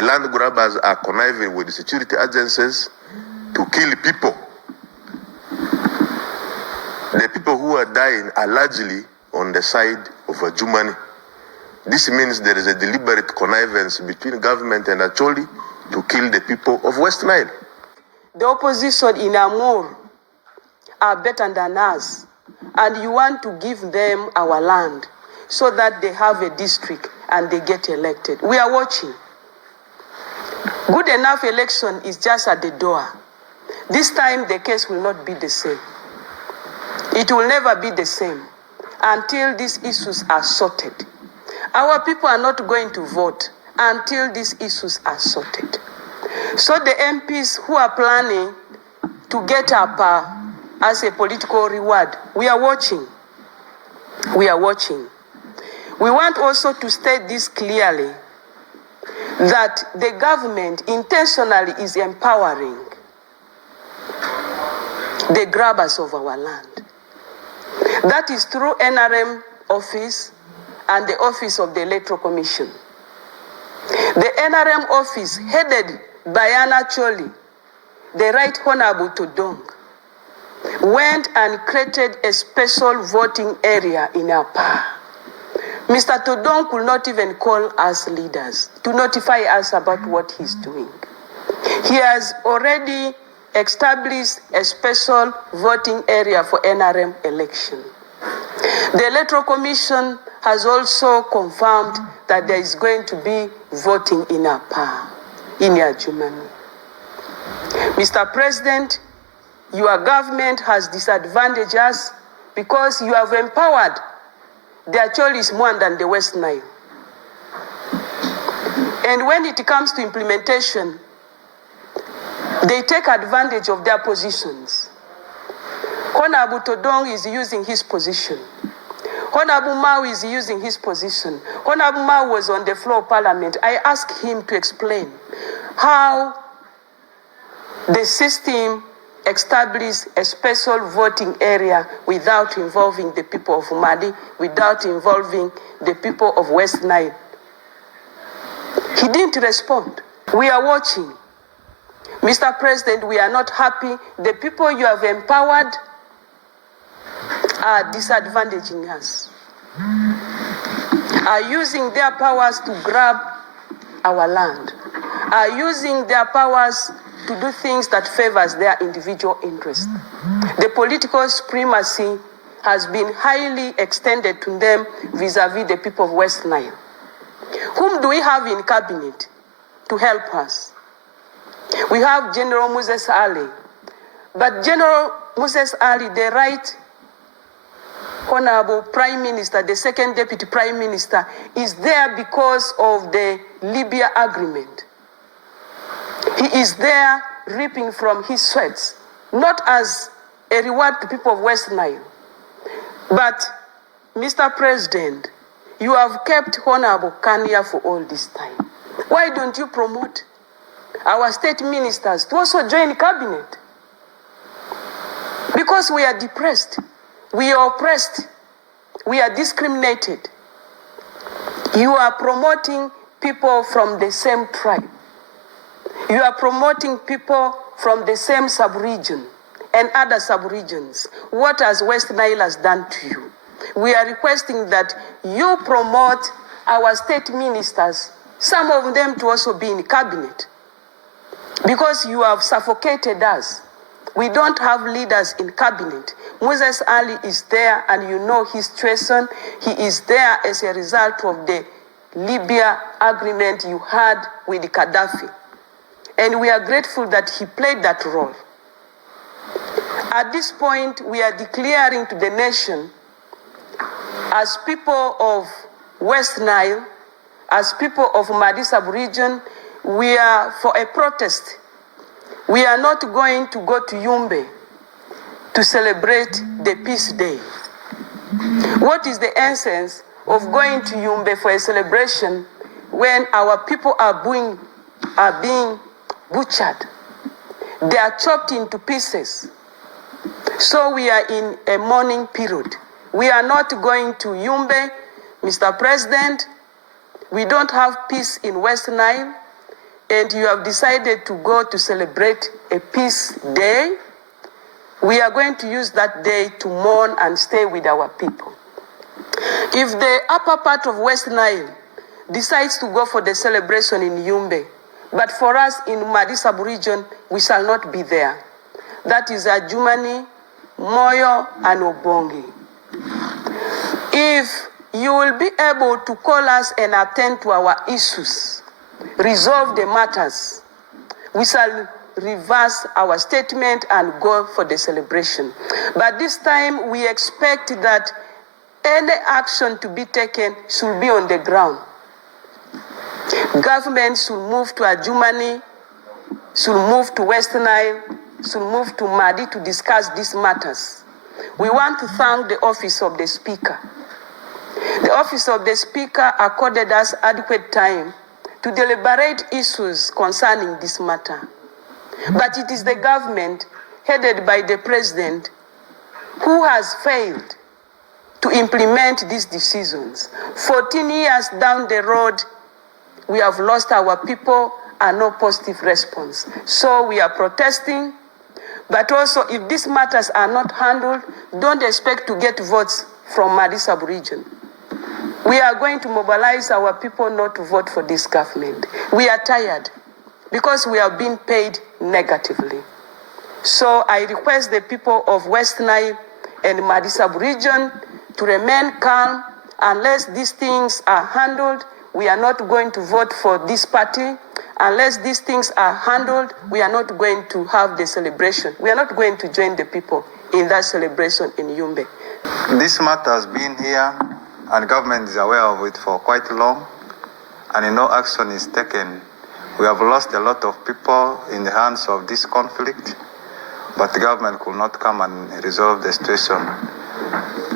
The land grabbers are conniving with the security agencies to kill people. The people who are dying are largely on the side of Germany. This means there is a deliberate connivance between government and Acoli to kill the people of West Nile. The opposition in Amur are better than us, and you want to give them our land so that they have a district and they get elected. We are watching. Good enough election is just at the door. This time the case will not be the same. It will never be the same until these issues are sorted. Our people are not going to vote until these issues are sorted. So the MPs who are planning to get up as a political reward, we are watching. We are watching. We want also to state this clearly, that the government intentionally is empowering the grabbers of our land. That is through NRM office and the office of the Electoral Commission. The NRM office, headed by Acoli, the Right Honorable Todong, went and created a special voting area in Apa. Mr. Todong could not even call us leaders to notify us about what he's doing. He has already established a special voting area for NRM election. The Electoral Commission has also confirmed that there is going to be voting in Apa, in Germany. Mr. President, your government has disadvantaged us because you have empowered the Acholis more than the West Nile. And when it comes to implementation, they take advantage of their positions. Honorable Todong is using his position. Honorable Mao is using his position. Honorable Mao was on the floor of Parliament. I asked him to explain how the system established a special voting area without involving the people of Madi, without involving the people of West Nile. He didn't respond. We are watching. Mr. President, we are not happy. The people you have empowered are disadvantaging us, are using their powers to grab our land, are using their powers to do things that favors their individual interest. The political supremacy has been highly extended to them vis-a-vis the people of West Nile. Whom do we have in cabinet to help us? We have General Moses Ali, but General Moses Ali, the Right Honorable Prime Minister, the second Deputy Prime Minister, is there because of the Libya agreement. He is there reaping from his sweats, not as a reward to people of West Nile. But, Mr. President, you have kept Honorable Kania for all this time. Why don't you promote our state ministers to also join cabinet? Because we are depressed, we are oppressed, we are discriminated. You are promoting people from the same tribe. You are promoting people from the same sub-region and other sub-regions. What has West Nile has done to you? We are requesting that you promote our state ministers, some of them to also be in cabinet, because you have suffocated us. We don't have leaders in cabinet. Moses Ali is there, and you know his situation. He is there as a result of the Libya agreement you had with Gaddafi. And we are grateful that he played that role. At this point, we are declaring to the nation, as people of West Nile, as people of Madi sub-region, we are for a protest. We are not going to go to Yumbe to celebrate the Peace Day. What is the essence of going to Yumbe for a celebration when our people are being butchered? They are chopped into pieces. So we are in a mourning period. We are not going to Yumbe, Mr. President. We don't have peace in West Nile. and you have decided to go to celebrate a peace day, we are going to use that day to mourn and stay with our people. If the upper part of West Nile decides to go for the celebration in Yumbe, but for us in Madi sub-region, we shall not be there. That is Adjumani, Moyo, and Obongi. If you will be able to call us and attend to our issues, resolve the matters, we shall reverse our statement and go for the celebration. But this time we expect that any action to be taken should be on the ground. Government should move to Adjumani, should move to West Nile, should move to Madi to discuss these matters. We want to thank the Office of the Speaker. The Office of the Speaker accorded us adequate time to deliberate issues concerning this matter. But it is the government, headed by the President, who has failed to implement these decisions. 14 years down the road, we have lost our people and no positive response. So we are protesting, but also if these matters are not handled, don't expect to get votes from Madi sub-region. We are going to mobilize our people not to vote for this government. We are tired because we are being paid negatively. So I request the people of West Nile and Madi sub-region to remain calm. Unless these things are handled, we are not going to vote for this party. Unless these things are handled, we are not going to have the celebration. We are not going to join the people in that celebration in Yumbe. This matter has been here and government is aware of it for quite long, and no action is taken. We have lost a lot of people in the hands of this conflict, but the government could not come and resolve the situation.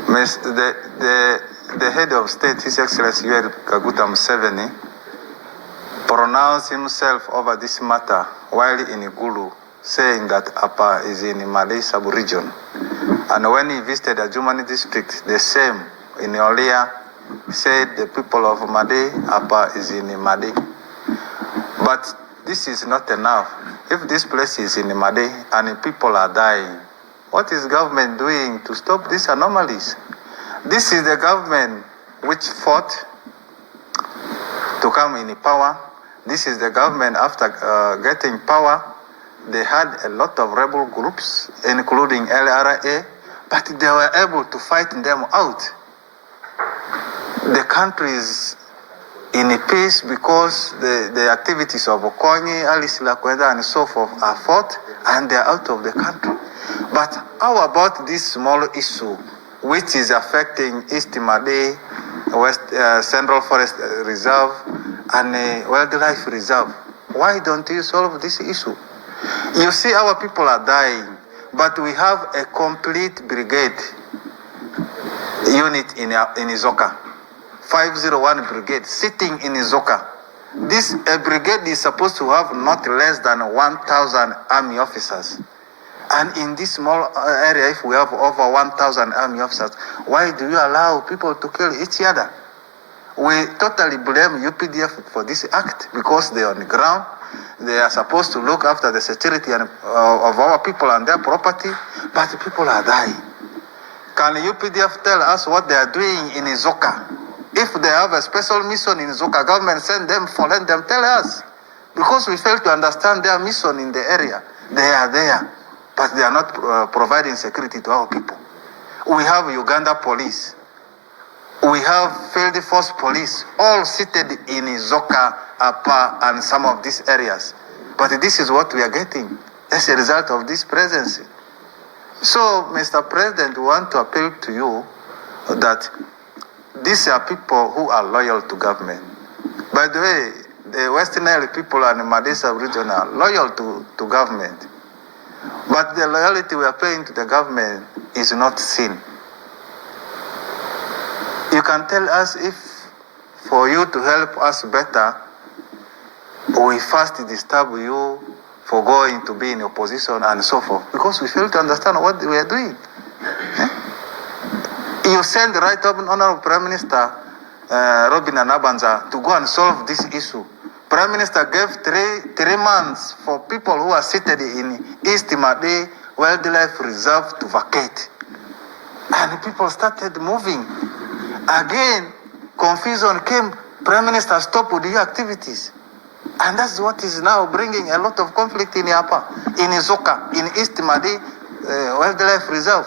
The head of state, His Excellency gov't Museveni, pronounced himself over this matter while in Gulu, saying that Apa is in Madi sub-region. And when he visited Adjumani district, the same in Olia said the people of Madi, Apa is in Madi. But this is not enough. If this place is in Madi and people are dying, what is government doing to stop these anomalies? This is the government which fought to come in power. This is the government after getting power. They had a lot of rebel groups, including LRA, but they were able to fight them out. The country is in peace because the activities of Okonye, Alice Lakweda, and so forth are fought, and they are out of the country. But how about this small issue, which is affecting East Madi, West Central Forest Reserve, and Wildlife Reserve? Why don't you solve this issue? You see, our people are dying, but we have a complete brigade unit in Izoka, 501 brigade sitting in Izoka. This brigade is supposed to have not less than 1,000 army officers. And in this small area, if we have over 1,000 army officers, why do you allow people to kill each other? We totally blame UPDF for this act because they are on the ground. They are supposed to look after the security of our people and their property, but people are dying. Can UPDF tell us what they are doing in Izoka? If they have a special mission in Izoka, government send them, let them tell us. Because we fail to understand their mission in the area. They are there, but they are not providing security to our people. We have Uganda police. We have field force police, all seated in Izoka, Apa, and some of these areas. But this is what we are getting as a result of this presence. So, Mr. President, we want to appeal to you that these are people who are loyal to government. By the way, the West Nile people and the Madi sub-region are loyal to government. But the loyalty we are paying to the government is not seen. You can tell us if, for you to help us better, we first disturb you for going to be in opposition and so forth, because we fail to understand what we are doing. You send Right Honorable Prime Minister Robin Anabanza to go and solve this issue. Prime Minister gave three months for people who are seated in East Madi Wildlife Reserve to vacate. And people started moving. Again, confusion came. Prime Minister stopped with the activities. And that's what is now bringing a lot of conflict in Yapa, in Zoka, in East Madi Wildlife Reserve.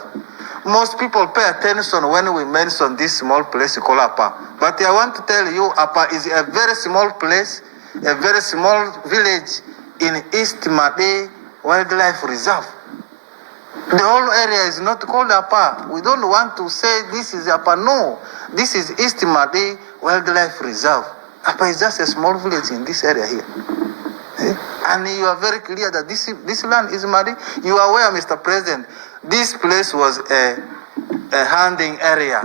Most people pay attention when we mention this small place called Apa. But I want to tell you, Apa is a very small place, a very small village in East Madi Wildlife Reserve. The whole area is not called Apa. We don't want to say this is Apa. No, this is East Madi Wildlife Reserve. Apa is just a small village in this area here. And you are very clear that this land is Madi. You are aware, Mr. President, this place was a hunting area,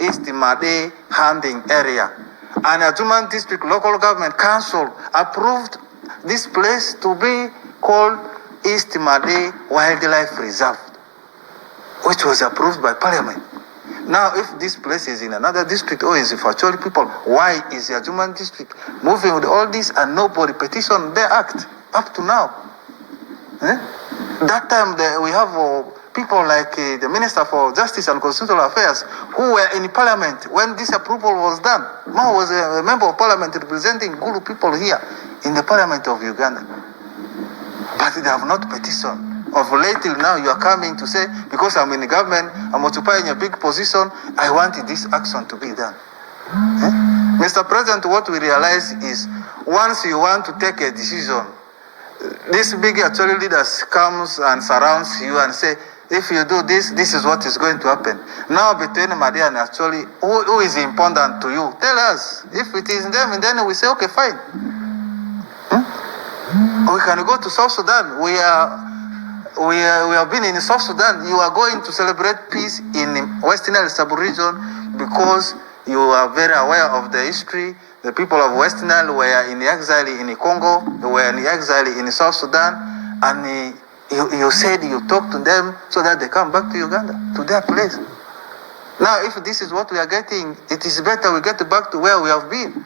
East Madi hunting area. And Ajuman District Local Government Council approved this place to be called East Madi Wildlife Reserve, which was approved by Parliament. Now, if this place is in another district or is for Acholi people, why is the Ajuman District moving with all this and nobody petitioned their act up to now? That time we have people like the Minister for Justice and Constitutional Affairs who were in Parliament when this approval was done. Mao was a member of Parliament representing Gulu people here in the Parliament of Uganda. But they have not petitioned. Of late till now, you are coming to say, because I'm in the government, I'm occupying a big position, I want this action to be done. Mr. President, what we realize is, once you want to take a decision, this big Acholi leaders comes and surrounds you and say, if you do this, this is what is going to happen. Now between Madi and Acholi, who is important to you? Tell us. If it is them, and then we say, okay, fine. We can go to South Sudan. We have been in South Sudan. You are going to celebrate peace in Western Nile sub-region because you are very aware of the history. The people of Western Nile were in exile in Congo, they were in exile in South Sudan, and you said you talked to them so that they come back to Uganda, to their place. Now, if this is what we are getting, it is better we get back to where we have been,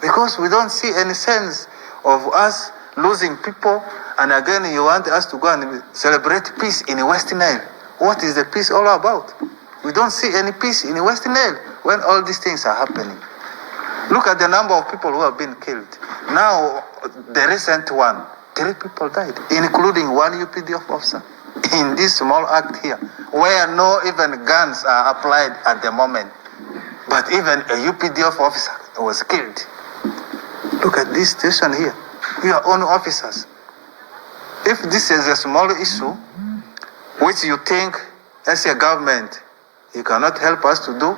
because we don't see any sense of us losing people. And again, you want us to go and celebrate peace in Western Nile. What is the peace all about? We don't see any peace in Western Nile when all these things are happening. Look at the number of people who have been killed. Now, the recent one, 3 people died, including one UPDF officer in this small act here, where no even guns are applied at the moment. But even a UPDF officer was killed. Look at this station here. Your own officers. If this is a small issue, which you think as a government you cannot help us to do,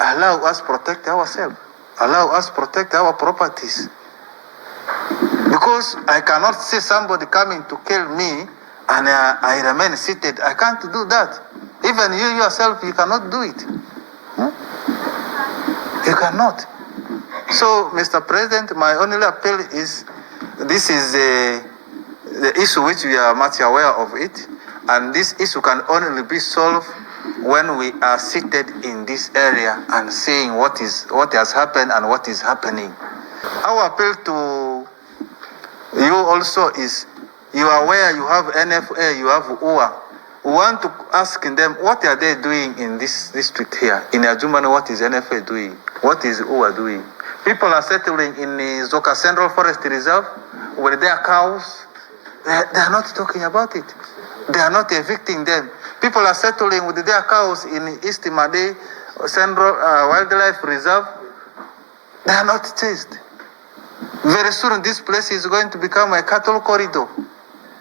allow us protect ourselves. Allow us protect our properties. Because I cannot see somebody coming to kill me and I remain seated. I can't do that. Even you yourself, you cannot do it. You cannot. So, Mr. President, my only appeal is, this is the issue which we are much aware of it, and this issue can only be solved when we are seated in this area and seeing what has happened and what is happening. Our appeal to you also is, you are aware you have NFA, you have UA. We want to ask them, what are they doing in this district here? In Ajumani, what is NFA doing? What is UA doing? People are settling in the Zoka Central Forest Reserve with their cows. They are not talking about it. They are not evicting them. People are settling with their cows in East Madi Central Wildlife Reserve. They are not chased. Very soon this place is going to become a cattle corridor.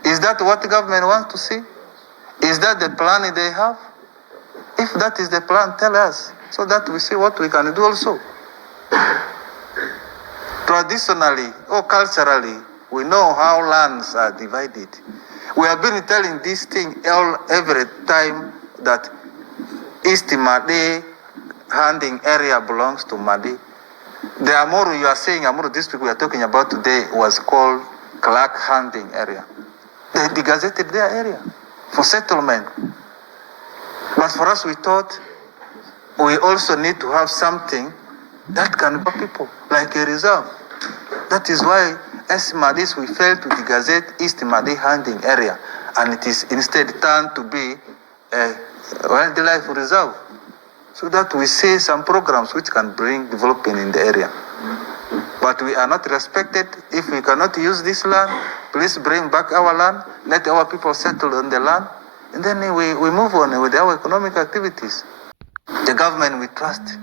Is that what the government wants to see? Is that the plan they have? If that is the plan, tell us, so that we see what we can do also. Traditionally or culturally, we know how lands are divided. We have been telling this thing every time that East Madi hunting area belongs to Madi. The Amuru, you are saying Amuru district we are talking about today was called Clark hunting area. They degazetted their area for settlement. But for us, we thought we also need to have something that can help people, like a reserve. That is why, as Madis, we failed to degazette East Madi hunting area, and it is instead turned to be a wildlife reserve, so that we see some programs which can bring development in the area. But we are not respected. If we cannot use this land, please bring back our land, let our people settle on the land, and then we move on with our economic activities. The government we trust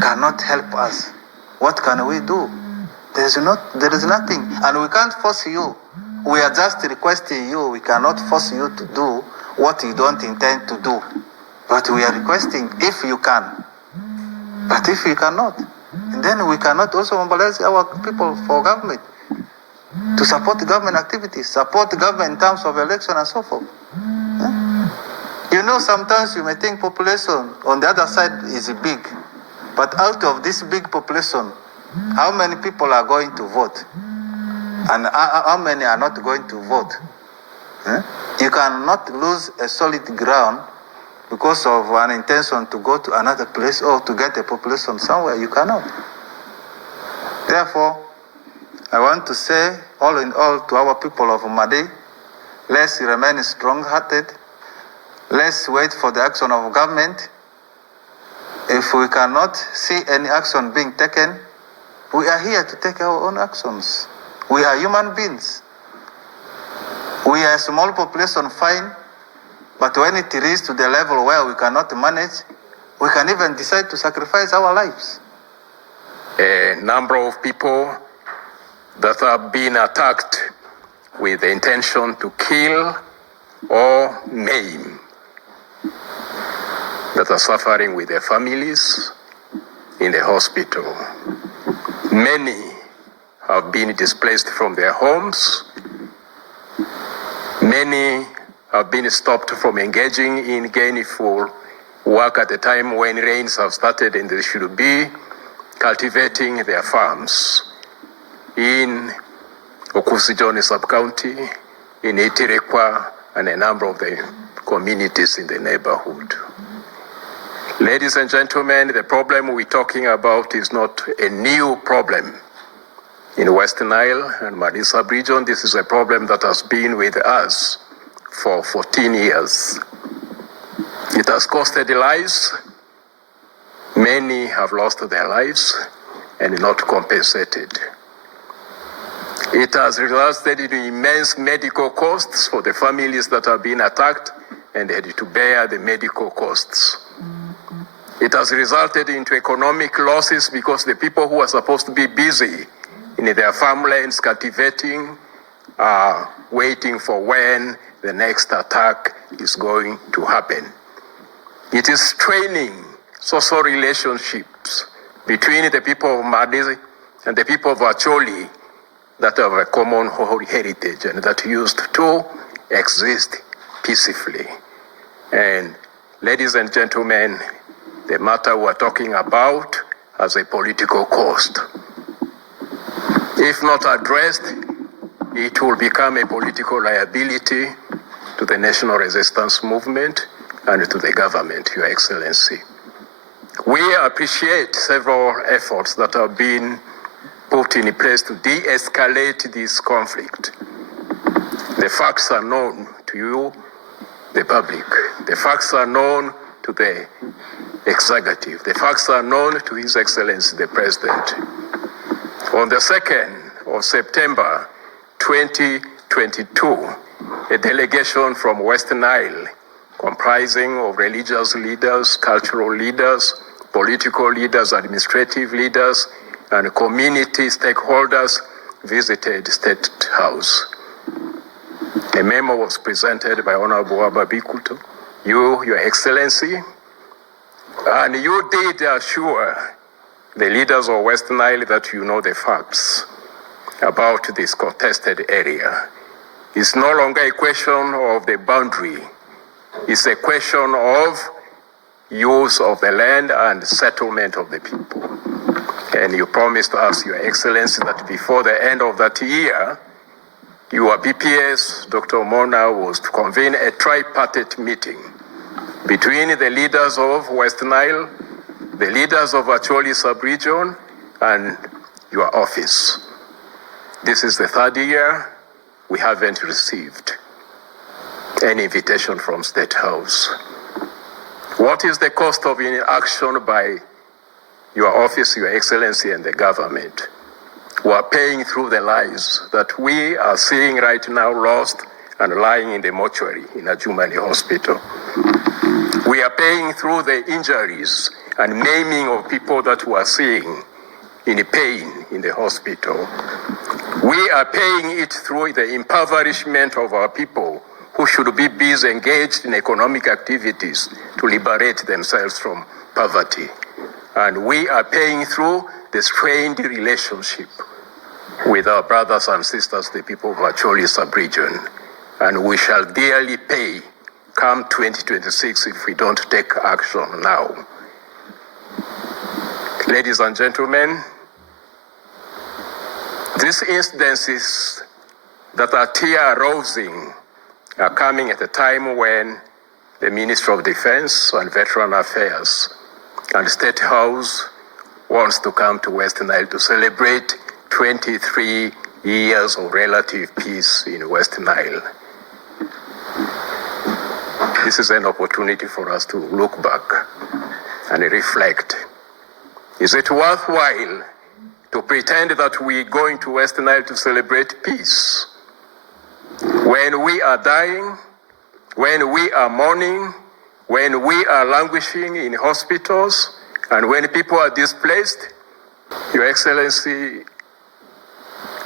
cannot help us. What can we do? There is nothing, and we can't force you. We are just requesting you. We cannot force you to do what you don't intend to do. But we are requesting if you can. But if you cannot, then we cannot also mobilize our people for government, to support government activities, support government in terms of election and so forth. You know, sometimes you may think population on the other side is big, but out of this big population, how many people are going to vote? And how many are not going to vote? You cannot lose a solid ground because of an intention to go to another place or to get a population somewhere. You cannot. Therefore, I want to say, all in all, to our people of Madi, let's remain strong-hearted. Let's wait for the action of government. If we cannot see any action being taken, we are here to take our own actions. We are human beings. We are a small population, fine, but when it reaches to the level where we cannot manage, we can even decide to sacrifice our lives. A number of people that have been attacked with the intention to kill or maim, that are suffering with their families in the hospital. Many have been displaced from their homes. Many have been stopped from engaging in gainful work at the time when rains have started and they should be cultivating their farms in Okusijoni sub-county, in Itirekwa, and a number of the communities in the neighborhood. Ladies and gentlemen, the problem we're talking about is not a new problem. In West Nile and Madi sub-region, this is a problem that has been with us for 14 years. It has costed lives. Many have lost their lives and not compensated. It has resulted in immense medical costs for the families that have been attacked and had to bear the medical costs. It has resulted into economic losses because the people who are supposed to be busy in their farmlands cultivating are waiting for when the next attack is going to happen. It is straining social relationships between the people of Madi and the people of Acoli that have a common heritage and that used to exist peacefully. And ladies and gentlemen, the matter we're talking about has a political cost. If not addressed, it will become a political liability to the national resistance movement and to the government, Your Excellency. We appreciate several efforts that have been put in place to de-escalate this conflict. The facts are known to you, the public. The facts are known to the executive. The facts are known to His Excellency, the President. On the 2nd of September 2022, a delegation from West Nile, comprising of religious leaders, cultural leaders, political leaders, administrative leaders, and community stakeholders visited State House. A memo was presented by Honorable Ababikuto, Your Excellency, and you did assure the leaders of West Nile that you know the facts about this contested area. It's no longer a question of the boundary. It's a question of use of the land and settlement of the people. And you promised us, Your Excellency, that before the end of that year, your BPS, Dr. Mona, was to convene a tripartite meeting between the leaders of West Nile, the leaders of Acoli sub-region, and your office. This is the third year we haven't received any invitation from State House. What is the cost of inaction by your office, Your Excellency, and the government? We are paying through the lives that we are seeing right now lost and lying in the mortuary in Adjumani Hospital. We are paying through the injuries and maiming of people that we are seeing in pain in the hospital. We are paying it through the impoverishment of our people who should be busy engaged in economic activities to liberate themselves from poverty. And we are paying through the strained relationship with our brothers and sisters, the people of Acoli sub-region. And we shall dearly pay come 2026 if we don't take action now. Ladies and gentlemen, these incidences that are tear-arousing are coming at a time when the Minister of Defense and Veteran Affairs and State House wants to come to West Nile to celebrate 23 years of relative peace in West Nile. This is an opportunity for us to look back and reflect. Is it worthwhile to pretend that we're going to West Nile to celebrate peace when we are dying, when we are mourning, when we are languishing in hospitals, and when people are displaced? Your Excellency,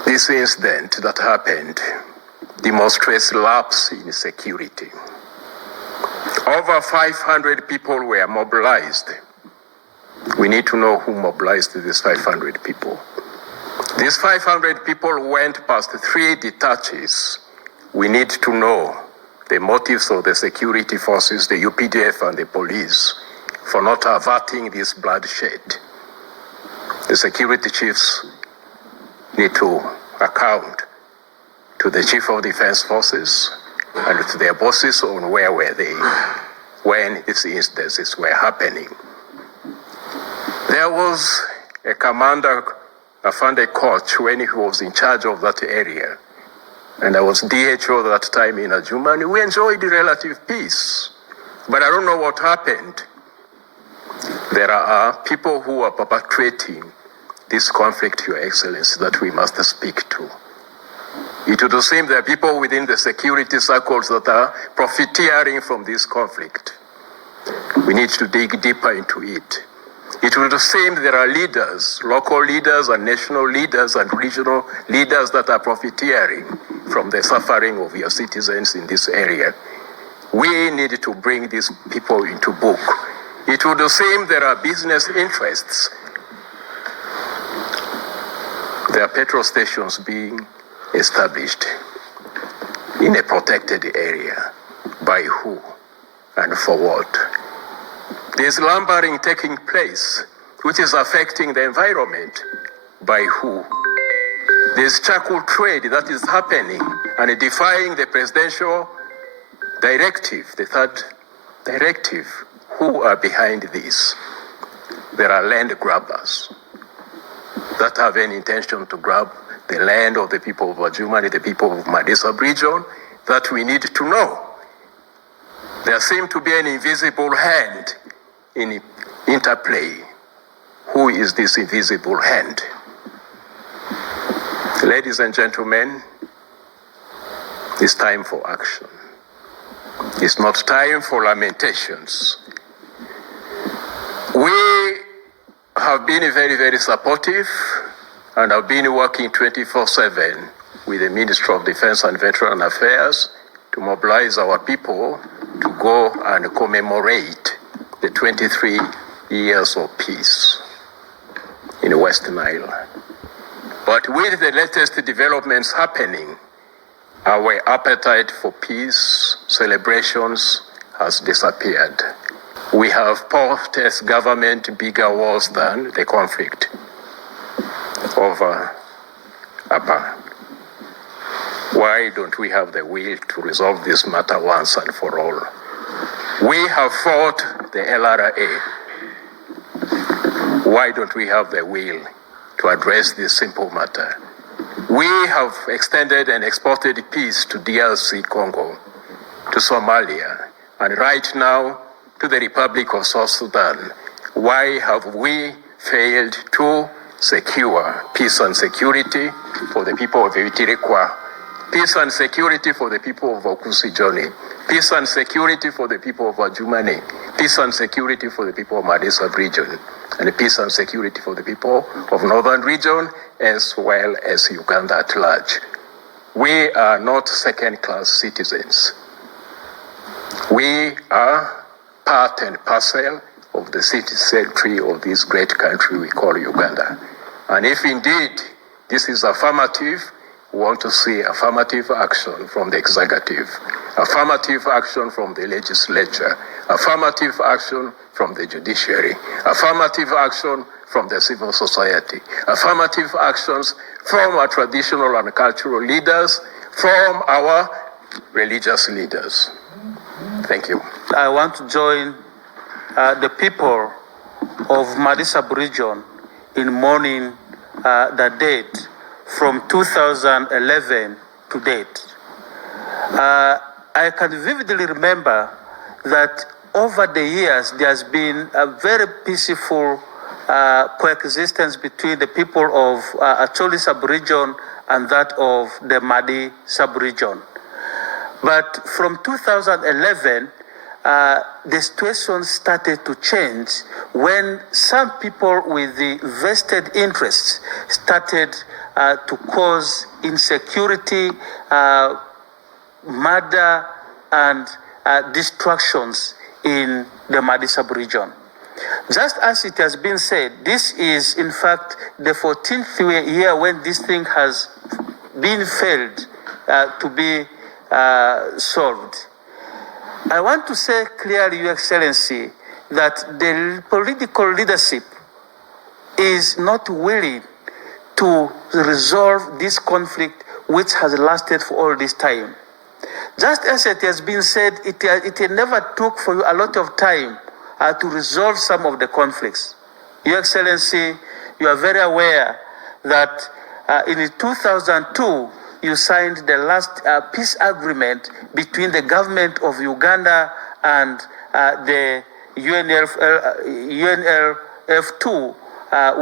this incident that happened demonstrates lapse in security. Over 500 people were mobilized. We need to know who mobilized these 500 people. These 500 people went past 3 detaches. We need to know the motives of the security forces, the UPDF and the police, for not averting this bloodshed. The security chiefs need to account to the Chief of Defense Forces and to their bosses on where were they when these incidences were happening. There was a commander, Afande Koch, when he was in charge of that area, and I was DHO at that time in Adjumani. We enjoyed relative peace, but I don't know what happened. There are people who are perpetrating this conflict, Your Excellency, that we must speak to. It would seem there are people within the security circles that are profiteering from this conflict. We need to dig deeper into it. It would seem there are leaders, local leaders and national leaders and regional leaders that are profiteering from the suffering of your citizens in this area. We need to bring these people into book. It would seem there are business interests. There are petrol stations being established in a protected area. By who and for what? There's lumbering taking place, which is affecting the environment. By who? There's charcoal trade that is happening and defying the presidential directive, the third directive. Who are behind this? There are land grabbers that have an intention to grab the land of the people of Adjumani, the people of Madi sub-region, that we need to know. There seems to be an invisible hand in interplay. Who is this invisible hand? Ladies and gentlemen, it's time for action. It's not time for lamentations. We have been very, very supportive and have been working 24/7 with the Ministry of Defense and Veteran Affairs to mobilize our people to go and commemorate the 23 years of peace in West Nile. But with the latest developments happening, our appetite for peace celebrations has disappeared. We have posed as government bigger wars than the conflict over Upper. Why don't we have the will to resolve this matter once and for all? We have fought the LRA. Why don't we have the will to address this simple matter. We have extended and exported peace to DRC Congo, to Somalia, and right now to the Republic of South Sudan. Why have we failed to secure peace and security for the people of Eritrea, peace and security for the people of Okusijoni, peace and security for the people of Ajumani, peace and security for the people of Madi region, and peace and security for the people of Northern region, as well as Uganda at large? We are not second-class citizens. We are part and parcel of the citizenry of this great country we call Uganda. And if indeed this is affirmative, we want to see affirmative action from the executive, affirmative action from the legislature, affirmative action from the judiciary, affirmative action from the civil society, affirmative actions from our traditional and cultural leaders, from our religious leaders. Thank you. I want to join the people of Madi region in mourning the date from 2011 to date. I can vividly remember that over the years there has been a very peaceful coexistence between the people of Acoli sub-region and that of the Madi sub-region. But from 2011, the situation started to change when some people with the vested interests started to cause insecurity, murder, and destructions in the Madi sub-region. Just as it has been said, this is in fact the 14th year when this thing has been failed to be solved. I want to say clearly, Your Excellency, that the political leadership is not willing to resolve this conflict which has lasted for all this time. Just as it has been said, it never took for you a lot of time to resolve some of the conflicts. Your Excellency, you are very aware that in 2002, you signed the last peace agreement between the government of Uganda and the UNLF2,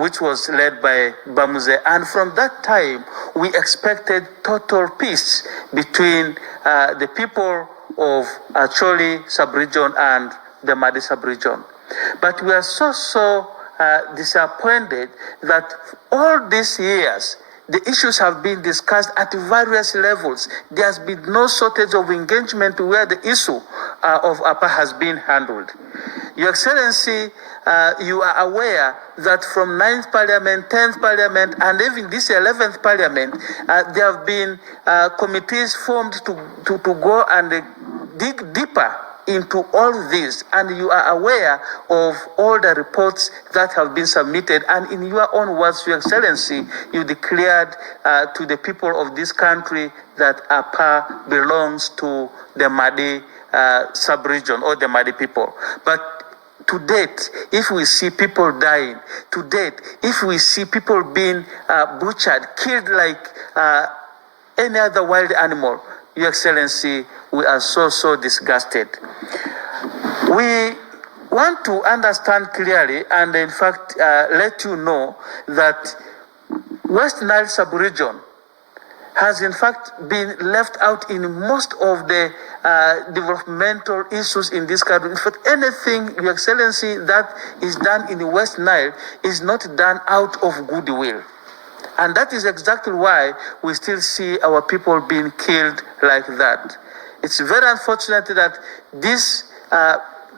which was led by Bamuze. And from that time, we expected total peace between the people of Acoli sub-region and the Madi sub-region. But we are so disappointed that all these years, the issues have been discussed at various levels. There has been no shortage of engagement where the issue of APA has been handled. Your Excellency, you are aware that from 9th Parliament, 10th Parliament, and even this 11th Parliament, there have been committees formed to go and dig deeper into all this, and you are aware of all the reports that have been submitted, and in your own words, Your Excellency, you declared to the people of this country that APA belongs to the Madi sub-region or the Madi people. But to date, if we see people dying, to date, if we see people being butchered, killed like any other wild animal, Your Excellency, we are so disgusted. We want to understand clearly and in fact let you know that West Nile sub-region has in fact been left out in most of the developmental issues in this country. In fact, anything, Your Excellency, that is done in the West Nile is not done out of goodwill. And that is exactly why we still see our people being killed like that. It's very unfortunate that these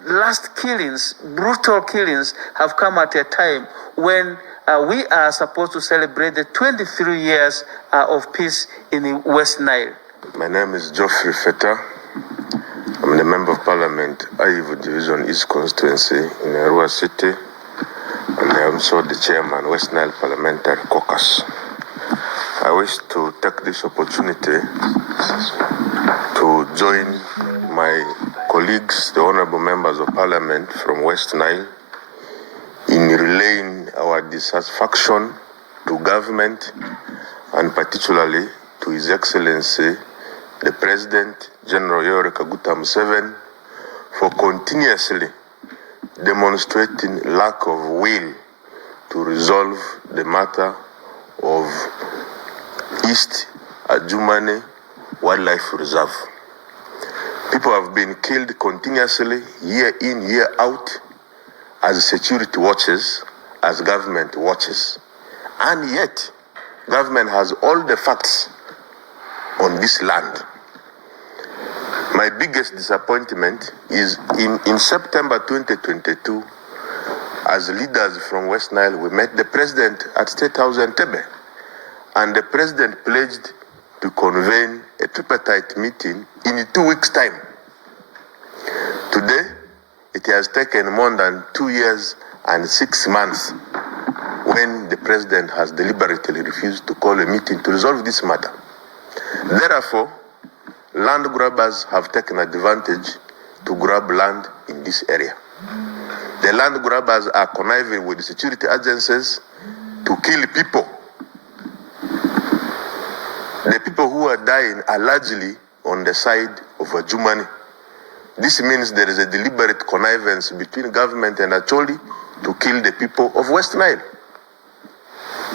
last killings, brutal killings, have come at a time when we are supposed to celebrate the 23 years of peace in the West Nile. My name is Geoffrey Feta. I'm the Member of Parliament, Ayivu Division East Constituency in Arua City, and I am also the Chairman, West Nile Parliamentary Caucus. I wish to take this opportunity to join my colleagues, the Honorable Members of Parliament from West Nile, in relaying our dissatisfaction to government and particularly to His Excellency, the President, General Yoweri Kaguta Museveni, for continuously demonstrating lack of will to resolve the matter of East Adjumani Wildlife Reserve. People have been killed continuously, year in, year out, as security watches, as government watches. And yet, government has all the facts on this land. My biggest disappointment is in September 2022, as leaders from West Nile, we met the president at State House in Entebbe, and the president pledged to convene a tripartite meeting in 2 weeks' time. Today, it has taken more than 2 years and 6 months when the president has deliberately refused to call a meeting to resolve this matter. Therefore, land grabbers have taken advantage to grab land in this area. The land grabbers are conniving with the security agencies to kill people. The people who are dying are largely on the side of Adjumani. This means there is a deliberate connivance between government and Acoli to kill the people of West Nile.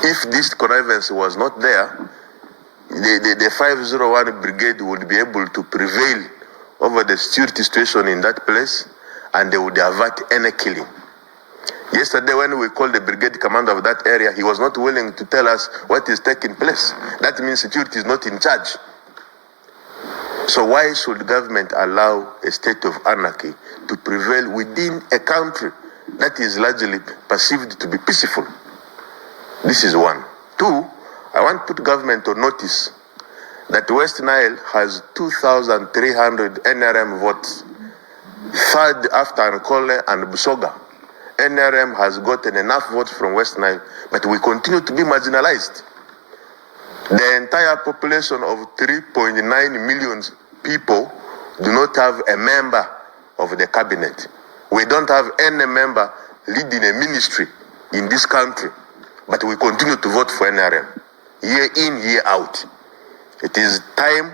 If this connivance was not there, the 501 Brigade would be able to prevail over the security situation in that place, and they would avert any killing. Yesterday, when we called the brigade commander of that area, he was not willing to tell us what is taking place. That means security is not in charge. So why should government allow a state of anarchy to prevail within a country that is largely perceived to be peaceful? This is one. Two, I want to put government on notice that West Nile has 2,300 NRM votes. Third after Ankole and Busoga. NRM has gotten enough votes from West Nile, but we continue to be marginalized. The entire population of 3.9 million people do not have a member of the cabinet. We don't have any member leading a ministry in this country, but we continue to vote for NRM, year in, year out. It is time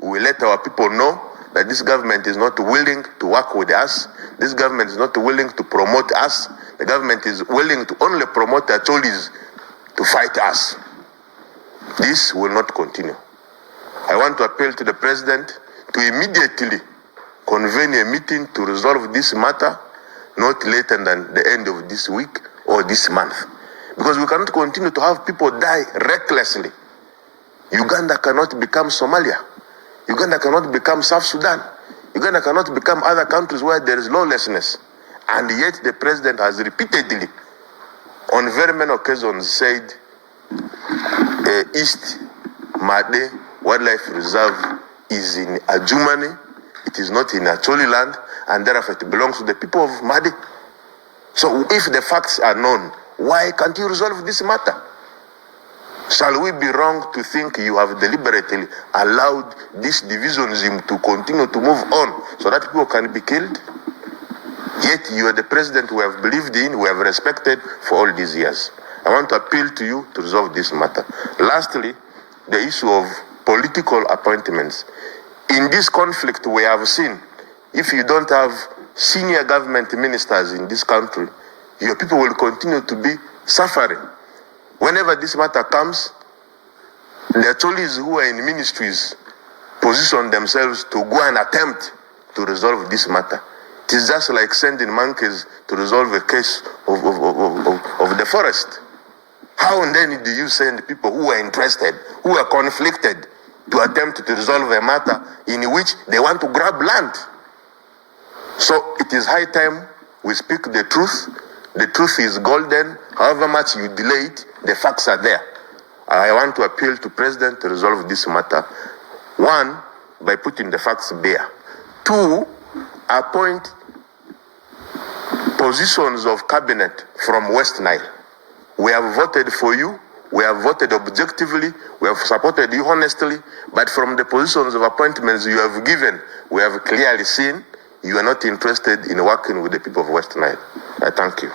we let our people know that this government is not willing to work with us. This government is not willing to promote us. The government is willing to only promote their Acholis to fight us. This will not continue. I want to appeal to the president to immediately convene a meeting to resolve this matter, not later than the end of this week or this month. Because we cannot continue to have people die recklessly. Uganda cannot become Somalia. Uganda cannot become South Sudan. Uganda cannot become other countries where there is lawlessness. And yet the president has repeatedly, on very many occasions, said East Madi Wildlife Reserve is in Adjumani. It is not in Acholi land, and therefore it belongs to the people of Madi. So if the facts are known, why can't you resolve this matter? Shall we be wrong to think you have deliberately allowed this divisionism to continue to move on so that people can be killed? Yet you are the president we have believed in, we have respected for all these years. I want to appeal to you to resolve this matter. Lastly, the issue of political appointments. In this conflict we have seen, if you don't have senior government ministers in this country, your people will continue to be suffering. Whenever this matter comes, the Acholis who are in ministries position themselves to go and attempt to resolve this matter. It is just like sending monkeys to resolve a case of the forest. How then do you send people who are interested, who are conflicted, to attempt to resolve a matter in which they want to grab land? So it is high time we speak the truth. The truth is golden. However much you delay it, the facts are there. I want to appeal to President to resolve this matter. One, by putting the facts bare. Two, appoint positions of cabinet from West Nile. We have voted for you. We have voted objectively. We have supported you honestly. But from the positions of appointments you have given, we have clearly seen you are not interested in working with the people of West Nile. I thank you.